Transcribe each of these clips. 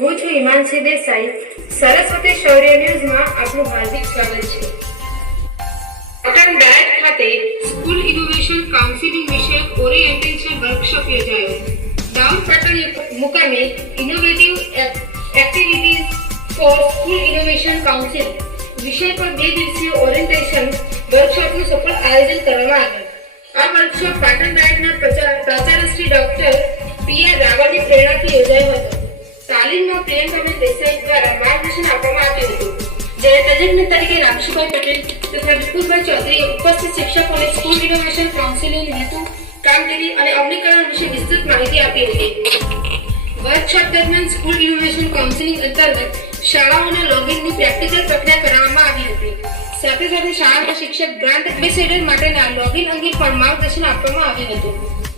હું છું હિમાંશી દેસાઈ. સરસ્વતી શૌર્ય ન્યૂઝમાં આપનું હાર્દિક સ્વાગત છે. પાટણ ડાયટ ખાતે સ્કૂલ ઇનોવેશન કાઉન્સિલિંગ વિષયક ઓરિએન્ટેશન વર્કશોપ યોજાયો. દાઉદ પાટણ મુકામે innovative activities for school innovation council વિષય પર 2 દિવસીય ઓરિએન્ટેશન વર્કશોપનું સફળ આયોજન કરવામાં આવ્યું. આ વર્કશોપ પાટણ ડાયટના પ્રાચાર્ય શ્રી ડોક્ટર પી.આર. રાવલની પ્રેરણાથી યોજાયો હતો. તાલીમમાં પ્રિયંકાબેન દેસાઈ દ્વારા માર્ગદર્શન આપવામાં આવ્યું હતું. જ્યારે તજજ્ઞ તરીકે રામશુભાઈ પટેલ તથા વિપુલભાઈ ચૌધરીએ ઉપસ્થિત શિક્ષકોને સ્કૂલ ઇનોવેશન કાઉન્સિલિંગ હેતુ, કામગીરી અને અમલીકરણ વિશે વિસ્તૃત માહિતી આપી હતી. વર્કશોપ દરમિયાન સ્કૂલ ઇનોવેશન કાઉન્સિલિંગ અંતર્ગત શાળાઓના લોગિનની પ્રેક્ટિકલ પ્રક્રિયા કરાવવામાં આવી હતી. સાથે સાથે શાળાના શિક્ષક ગ્રાન્ટ એમ્બેસેડર માટેના લોગિન અંગે પણ માર્ગદર્શન આપવામાં આવ્યું હતું,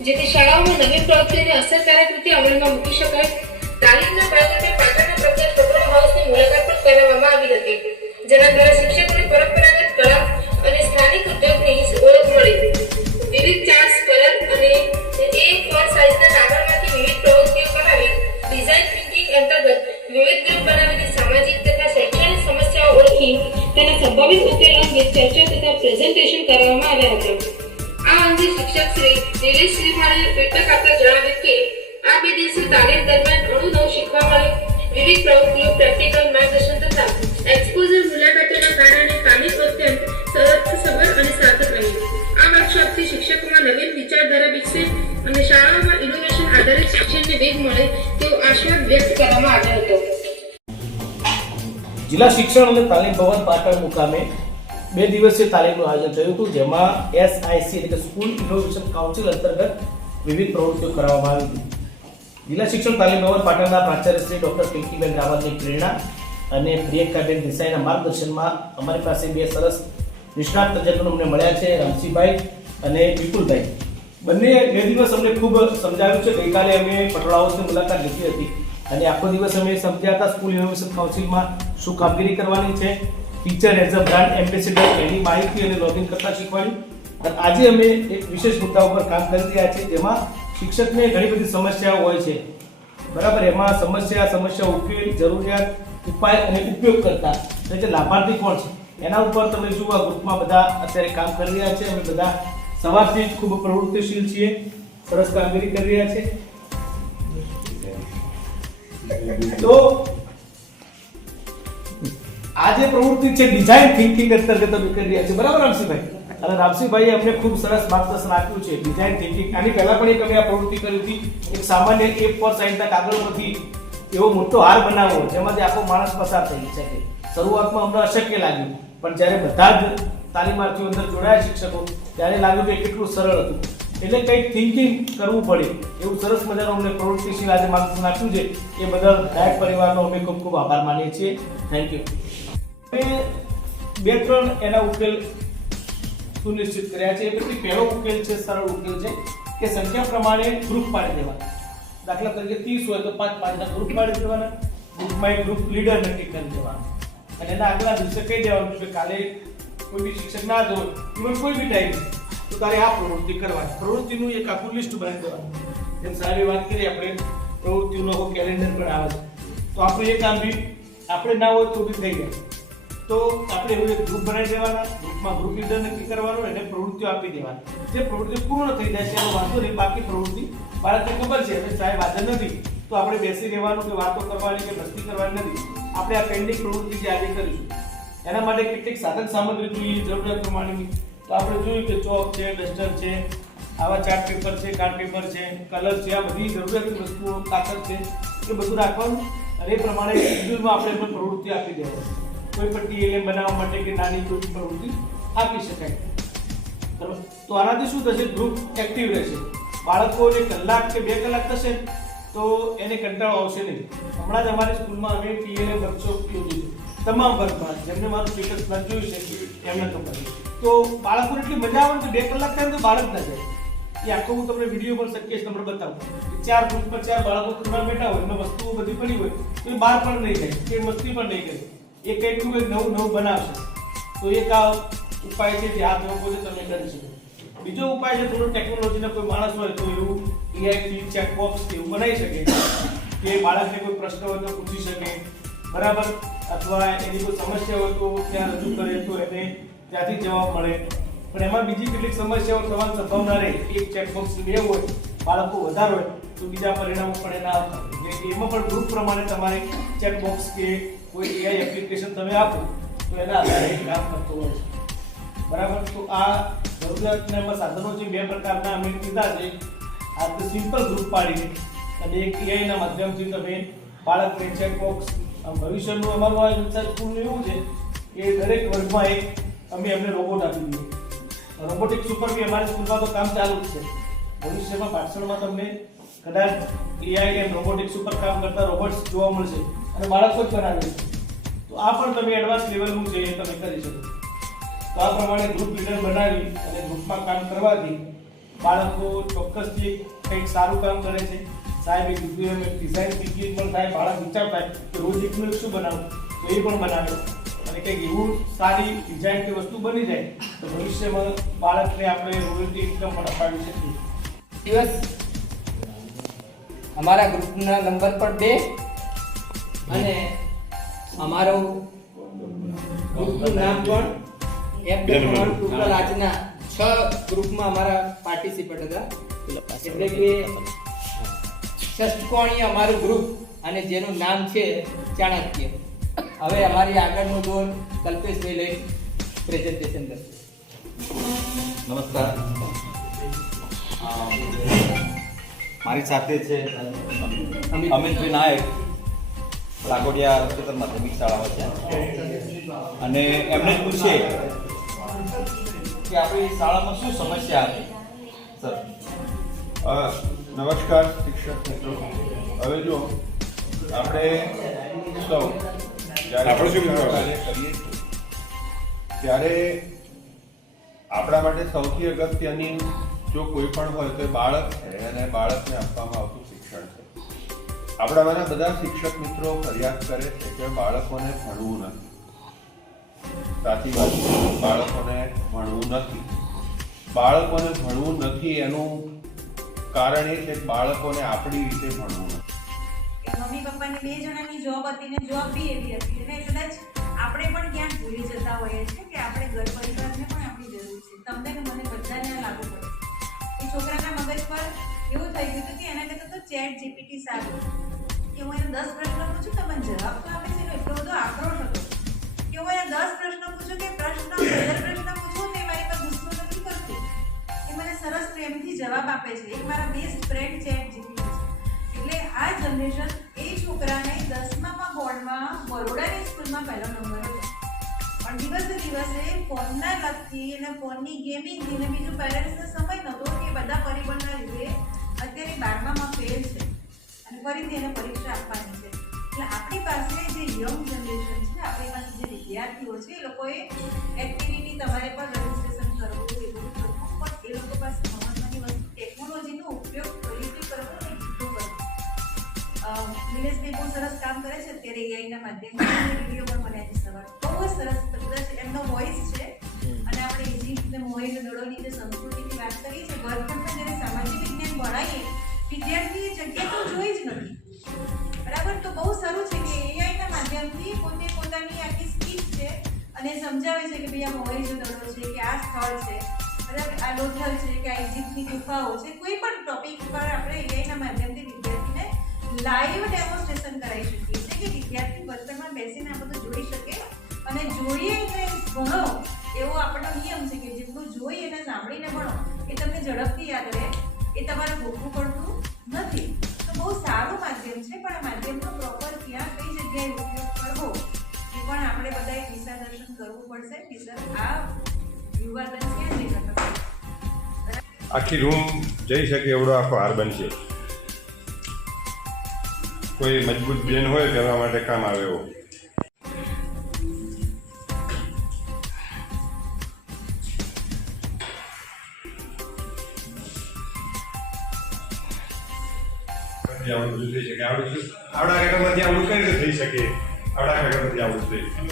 જેથી શાળાઓમાં નવી પ્રવૃત્તિઓને અસરકારક રીતે અમલમાં મૂકી શકાય. તાલીમના ભાગરૂપે પાટણના પ્રખ્યાત કપડા હાઉસની મુલાકાત પણ કરાવવામાં આવી હતી, જેના દ્વારા શિક્ષકોને પરંપરાગત કળા અને સ્થાનિક ઉદ્યોગની ઓળખ મળી. વિવિધ ચાર્ટ્સ, કલર અને A4 સાઇઝના કાગળમાંથી વિવિધ પ્રવૃત્તિઓ કરાવી ડિઝાઇન થિંકિંગ અંતર્ગત વિવિધ ગ્રુપ બનાવીને સામાજિક તથા શૈક્ષણિક સમસ્યાઓ ઓળખી તેના સંભવિત ઉકેલ અંગે ચર્ચા તથા પ્રેઝન્ટેશન કરવામાં આવ્યા હતા. આ અંગે શિક્ષક શ્રી દિનેશ શ્રીમાળે વિગત આપતા જણાવ્યું કે આ 2 દિવસીય તાલીમ દરમિયાન ઘણું નવું શીખવા મળ્યું. વિવિધ પ્રવૃત્તિઓ, પ્રેક્ટિકલ માર્ગદર્શન તથા એક્સપોઝર મુલાકાતોના કારણે તાલીમ અત્યંત સબળ અને સાર્થક રહી. આ વર્કશોપથી શિક્ષકોમાં નવીન વિચારધારા વિકસે અને શાળાઓમાં ઇનોવેશન આધારિત શિક્ષણને વેગ મળે તેવો આશાવાદ વ્યક્ત કરવામાં આવ્યો હતો. જિલ્લા શિક્ષણ અને તાલીમ ભવન પાટણ મુકામે 2 દિવસીય તાલીમનું આયોજન થયું હતું, જેમાં SIC એટલે કે સ્કૂલ ઇનોવેશન કાઉન્સિલ અંતર્ગત વિવિધ પ્રવૃત્તિઓ કરવામાં આવી હતી. જિલ્લા શિક્ષણ તાલીમ ભવન પાટણના પ્રાચાર્ય શ્રી ડોક્ટર પિંકીબેન રાવલની પ્રેરણા અને પ્રિયંકાબેન દેસાઈના માર્ગદર્શનમાં અમારી પાસે 2 સરસ નિષ્ણાત તજજ્ઞો અમને મળ્યા છે, રામસિંહભાઈ અને વિપુલભાઈ. બંને 2 દિવસ અમને ખૂબ સમજાવ્યું છે. ગઈકાલે અમે પટોળા હાઉસની મુલાકાત લીધી હતી અને આખો દિવસ અમે સમજ્યા હતા સ્કૂલ ઇનોવેશન કાઉન્સિલમાં શું કામગીરી કરવાની છે, teacher as a brand ambassador એની માહિતી અને લોગિન કરતા શીખવાડી. અને આજે અમે એક વિશેષ મુદ્દા ઉપર કામ કરી રહ્યા છીએ, જેમાં શિક્ષકને ઘણી બધી સમસ્યાઓ હોય છે, બરાબર. એમાં સમસ્યા ઉકેલ, જરૂરિયાત, ઉપાય અને ઉપયોગ કરતા એટલે લાભાર્થી કોણ છે એના ઉપર તમે જુઓ આ ગ્રુપમાં બધા અત્યારે કામ કરી રહ્યા છે. અમે બધા સવારથી જ ખૂબ પ્રવૃત્તિશીલ છીએ, સરસ કામગીરી કરી રહ્યા છે. તો આ જે પ્રવૃત્તિ છે ડિઝાઇન થિંકિંગ અંતર્ગત અમે કરી રહ્યા છીએ, બરાબર રામસિંહભાઈ? અને રામસિંહભાઈએ અમને ખૂબ સરસ માર્ગદર્શન આપ્યું છે ડિઝાઇન થિંકિંગ. આની પહેલા પણ એક અમે આ પ્રવૃત્તિ કરી હતી. એક સામાન્ય A4 સાઇઝના કાગળમાંથી એવો મોટો હાર બનાવવો જેમાંથી આખો માણસ પસાર થઈ શકે. શરૂઆતમાં અમને અશક્ય લાગ્યું, પણ જ્યારે બધા જ તાલીમાર્થીઓ અંદર જોડાયા શિક્ષકો, ત્યારે લાગ્યું કે કેટલું સરળ હતું. એટલે કંઈક થિંકિંગ કરવું પડે એવું સરસ મજાનું અમને પ્રવૃત્તિશીલ આજે માર્ગદર્શન આપ્યું છે. એ બદલ ડાયટ પરિવારનો અમે ખૂબ ખૂબ આભાર માનીએ છીએ. Thank you. અમે 2-3 એના ઉકેલ સુનિશ્ચિત કર્યા છે. એ પછી પહેલો ઉકેલ છે, સરળ ઉકેલ છે કે સંખ્યા પ્રમાણે ગ્રુપ પાડી દેવાના. દાખલા તરીકે 30 હોય તો 5-5ના ગ્રુપ પાડી દેવાના. ગ્રુપમાં એક ગ્રુપ લીડર નક્કી કરી દેવાનો અને એના આગલા દિવસે કહી દેવાનું કે કાલે કોઈ બી શિક્ષક ના જ હોય, ઇવન કોઈ બી ટાઈમ તો તારે આ પ્રવૃત્તિ કરવાની. પ્રવૃત્તિનું એક આખું લિસ્ટ બનાવી દેવાનું. જેમ સાહેબે વાત કરી, આપણે પ્રવૃત્તિનો કેલેન્ડર પણ આવે છે, તો આપણે એ કામ બી આપણે ના હોય તો બી થઈ જાય. તો આપણે એવું એક ગ્રુપ બનાવી દેવાના, ગ્રુપમાં ગ્રુપ લીડર નક્કી કરવાનો અને પ્રવૃત્તિઓ આપી દેવાની. જે પ્રવૃત્તિ પૂર્ણ થઈ જાય છે એનો વાંધો નહીં, બાકી પ્રવૃત્તિ બાળકને ખબર છે હવે સાહેબ હાજર નથી તો આપણે બેસી રહેવાનું કે વાતો કરવાની કે મસ્તી કરવાની નથી. આપણે આ પેન્ડિંગ પ્રવૃત્તિ જે આજે કરીશું એના માટે કેટલીક સાધન સામગ્રી જોઈએ જરૂરિયાત પ્રમાણેની. તો આપણે જોયું કે ચોક છે, ડસ્ટર છે, આવા ચાર્ટ પેપર છે, કાર્ડ પેપર છે, કલર છે, આ બધી જરૂરિયાતની વસ્તુઓ, કાગળ છે, એ બધું રાખવાનું અને એ પ્રમાણે શેડ્યુલમાં આપણે એમને પ્રવૃત્તિ આપી દેવાની. કોઈ પણ TLM બનાવવા માટે કે નાની કોઈ પ્રવૃત્તિ આપી શકાય, બરાબર. તો આનાથી શું થશે? ગ્રુપ એક્ટિવ રહેશે. બાળકોને કલાક કે 2 કલાક થશે તો એને કંટાળો આવશે નહીં. હમણાં જ અમારી સ્કૂલમાં અમે TLM વર્કશોપ યોજી તમામ વર્ગમાં, જેમને મારું સ્ટેટસ પ્લાન જોયું છે એમને તો કરી. તો બાળકોને એટલી મજા આવે કે 2 કલાક થાય તો બાળક ના જાય. એ આખો હું તમને વિડીયો પણ શક્ય છે તમને બતાવું. 4 ગ્રુપમાં 4 બાળકો ખૂણા બેઠા હોય, એમાં વસ્તુઓ બધી પડી હોય તો એ બહાર પણ નહીં જાય, કે મસ્તી પણ નહીં કરે. એ કંઈક નવું બનાવશે. તો એક આ ઉપાય છે જે આ લોકો છે તમે કરી શકો. બીજો ઉપાય છે થોડો ટેકનોલોજીના કોઈ માણસ હોય તો એવું AI ચેટ બોક્સ એવું બનાવી શકે કે બાળકને કોઈ પ્રશ્ન હોય તો પૂછી શકે, બરાબર, અથવા એની કોઈ સમસ્યા હોય તો ત્યાં રજૂ કરે તો એને ત્યાંથી જવાબ મળે. પણ એમાં બીજી કેટલીક સમસ્યાઓ થવાની સંભાવના રહે. એક ચેકબોક્સ 2 હોય, બાળકો વધારે હોય તો બીજા પરિણામો પણ એના આવતા હોય. એટલે એમાં પણ ગ્રુપ પ્રમાણે તમારે ચેકબોક્સ કે કોઈ એઆઈ એપ્લિકેશન તમે આપો તો એના આધારે કામ કરતો હોય છે, બરાબર. તો આ જરૂરિયાતના સાધનો જે 2 પ્રકારના અમે કીધા છે, આ તો સિમ્પલ ગ્રુપ પાડીને અને એક એઆઈ ના માધ્યમથી તમે બાળકને ચેકબોક્સ. ભવિષ્યનું અમારું આ સ્કૂલનું એવું છે કે દરેક વર્ગમાં એક અમે એમને રોબોટ આપી દઈએ. રોબોટિક સુપર કે અમારી સ્કૂલમાં તો કામ ચાલુ જ છે. ભવિષ્યમાં પાછળમાં તમને કદાચ એઆઈ અને રોબોટિક સુપર કામ કરતા રોબોટ્સ જોવા મળશે અને બાળકો જ બનાવે છે. તો આ પણ તમે એડવાન્સ લેવલનું છે એ તમે કરી શકો. તો આ પ્રમાણે ગ્રુપ લીડર બનાવી અને ગ્રુપમાં કામ કરવાથી બાળકો ચોક્કસથી કંઈક સારું કામ કરે છે. સાહેબ એ કીધું એમ ડિઝાઇન થિંકિંગ પણ થાય, બાળક વિચાર થાય કે રોજ એકનું શું બનાવું તો એ પણ બનાવે અને કંઈક એવું સારી ડિઝાઇન કે વસ્તુ બની જાય તો ભવિષ્યમાં બાળકને આપણે રોયલ્ટી ઇન્કમ પણ અપાવી શકીએ. દિવસ અમારા ગ્રુપના નંબર પર 2 અને અમારો ગ્રુપનું નામ પણ ટોટલ આજના 6 ગ્રુપમાં અમારા પાર્ટિસિપેટ હતા. એટલે કે ષષ્ઠકોણીય અમારું ગ્રુપ અને જેનું નામ છે ચાણક્ય. હવે અમારી આગળનો દોર કલ્પેશભાઈ લઈ પ્રેઝન્ટેશન કરશે. નમસ્કાર. મારી સાથે છે અમિતભાઈ નાયક, લાકોડિયા ઉચ્ચતર માધ્યમિક શાળામાં છે અને એમને જ પૂછીએ કે આપણી શાળામાં શું સમસ્યા હતી. સર. નમસ્કાર શિક્ષક મિત્રો. હવે જો આપણે સૌ કાર્ય કરીએ ત્યારે આપણા માટે સૌથી અગત્યની જો કોઈ પણ હોય તો બાળક છે અને બાળકને આપવામાં આવતું શિક્ષણ છે. આપણામાંના બધા શિક્ષક મિત્રો ફરિયાદ કરે છે કે બાળકોને ભણવું નથી. સાચી વાત છે, બાળકોને ભણવું નથી. બાળકોને ભણવું નથી એનું કારણ એ છે કે બાળકોને આપણી રીતે ભણવું નથી. મમ્મી પપ્પાની 2 જણાની જોબ હતી ને જોબ બી એવી હતી અને કદાચ આપણે પણ ક્યાંક ભૂલી જતા હોઈએ છીએ કે આપણે ઘર પરિવારને પણ આપણી જરૂર છે. તમને ને મને બધાને લાગુ પડે. એ છોકરાના મગજ પર એવું થઈ ગયું હતું કે એના કરતાં તો ચેટ જીપીટી સારું કે હું એને 10 પ્રશ્ન પૂછું તો મને જવાબ તો આપે છે. એટલો બધો આક્રોશ હતો કે હું એને 10 પ્રશ્ન પૂછું કે પ્રશ્ન પૂછું તે મારી પર ગુસ્સો નથી કરતું, એ મને સરસ પ્રેમથી જવાબ આપે છે. એક મારા બેસ્ટ ફ્રેન્ડ ચેટ જીપીટી છે. એટલે આ જનરેશન એ છોકરાને 10મા બોર્ડમાં બરોડાની સ્કૂલમાં પહેલો નંબર હતો, પણ દિવસે ફોનના લતથી અને ફોનની ગેમિંગથી ને બીજું પેરેન્ટ્સને સમય નહોતો કે બધા પરિબળના લીધે અત્યારે 12મામાં ફેલ છે અને ફરીથી એને પરીક્ષા આપવાની છે. એટલે આપણી પાસે જે યંગ જનરેશન છે, આપણી પાસે જે વિદ્યાર્થીઓ છે, એ લોકોએ એક્ટિવિટી તમારે પણ રજીસ્ટ્રેશન કરવું, એ બધું કરવું, પણ એ લોકો પાસે મહત્વની વસ્તુ ટેકનોલોજીનો ઉપયોગ કઈ રીતે કરવો અને કેટલો કરવો. નિલેશભાઈ બહુ સરસ કામ કરે છે અત્યારે એઆઈના માધ્યમથી. વિડીયો પણ મને આજે સવારે બહુ જ સરસ કદાચ એમનો વોઇસ છે અને આપણે ઇજિપ્ત ને મોહેજો દડોની જે સંસ્કૃતિની વાત કરી છે, વર્ગખંડમાં જ્યારે સામાજિક વિજ્ઞાન ભણાવીએ વિદ્યાર્થી એ જગ્યા તો જોઈ જ નથી, બરાબર. તો બહુ સારું છે કે એઆઈના માધ્યમથી પોતે પોતાની આખી સ્પીચ છે અને સમજાવે છે કે ભાઈ આ મોહેજો દડો છે કે આ સ્થળ છે, બરાબર, આ લોથલ છે કે આ ઇજિપ્તની ગુફાઓ છે. કોઈ પણ ટોપિક પર આપણે એઆઈના માધ્યમથી વિદ્યાર્થીને લાઈવ ડેમોન્સ્ટ્રેશન કરાવી શકીએ છીએ કે વિદ્યાર્થી વર્તનમાં બેસીને આ બધું જોઈ શકે અને જોઈએ એટલે ભણો એવો આપણો નિયમ છે કે જેટલું જોઈ અને સાંભળીને ભણો એ તમને ઝડપથી યાદ રહે, એ તમારે ભોગવું પડતું નથી. તો બહુ સારું માધ્યમ છે, પણ આ માધ્યમનો પ્રોપર ક્યાં કઈ જગ્યાએ ઉપયોગ કરવો એ પણ આપણે બધાએ દિશાદર્શન કરવું પડશે કે સર આ યુવાધન ક્યાં જઈ શકે. આખી રૂમ જઈ શકે એવડો આખો હાર બનશે. કોઈ મજબૂત બેન હોય કરવા માટે કામ આવે એવો. આવડું થઈ શકે, આવડા કાકામાંથી આવડું કઈ રીતે થઈ શકે, આવડા કાકામાંથી આવડું થઈ શકે.